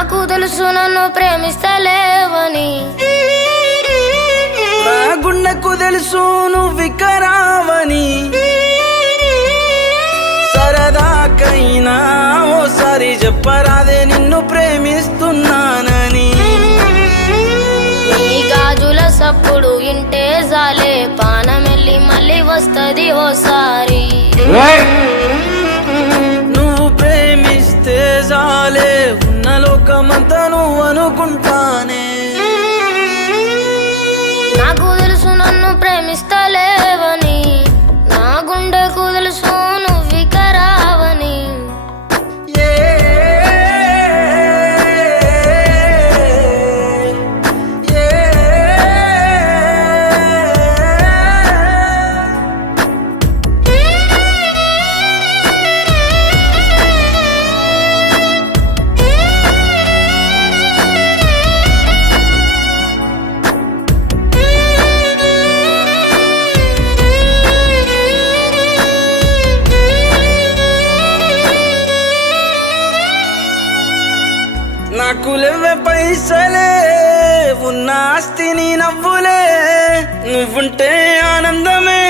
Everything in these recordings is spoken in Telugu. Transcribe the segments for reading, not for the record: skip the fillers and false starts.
నాకు తెలుసు నన్ను ప్రేమిస్తలేవని, నా గుండెకు తెలుసు నువ్వికరావని, సరదాకైనా ఓసారి చెప్పరాదే నిన్ను ప్రేమిస్తున్నానని. నీ గాజుల సప్పుడు ఇంటే జాలే, పానమెల్లి మళ్ళీ వస్తది ఓసారి. నువ్వు ప్రేమిస్తే జాలే, ఉన్న లోకమంతా నువ్వు అనుకుంటానే. నాకు తెలుసు నన్ను ప్రేమిస్తలేవని, నా గుండెకు తెలుసు నువ్వికరావని. నాకు లేవే పైసలే, ఉన్న ఆస్తిని నవ్వులే, నువ్వుంటే ఆనందమే,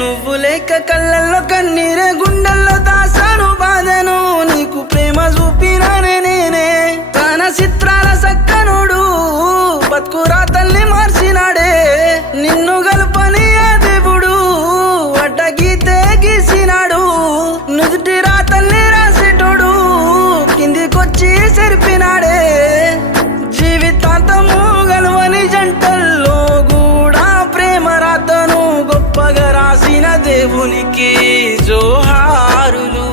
నువ్వు లేక కళ్ళల్లో కన్నీరే, గుండెల్లో దాసాను బాధను, నీకు ప్రేమ చూపినానే నేనే. తన చిత్రాల సక్కనుడు బతుకురా తల్లి మార్చినాడే, నిన్ను గలుపని ఆ దేవుడు అడ్డగీతే గీసినాడు. నుదుటి రా తల్లి రాసేటోడు కిందికొచ్చి సెరిపినాడే. జీవితాంతము గలవని జంటల్లో కూడా ప్రేమ రాతను గొప్పగా రాసిన దేవునికి జోహారులు.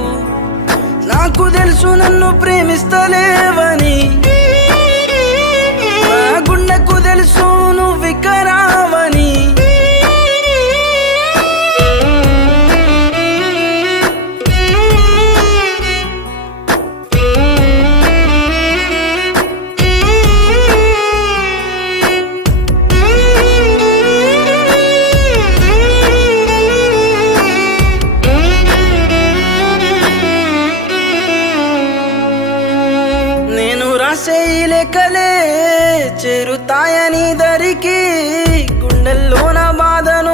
నాకు తెలుసు నన్ను ప్రేమిస్తలేవని, నా గుండెకు తెలుసు నువ్వికరావని. లేఖలే చేరుతాయని దరికి, గుండెల్లో నా బాధను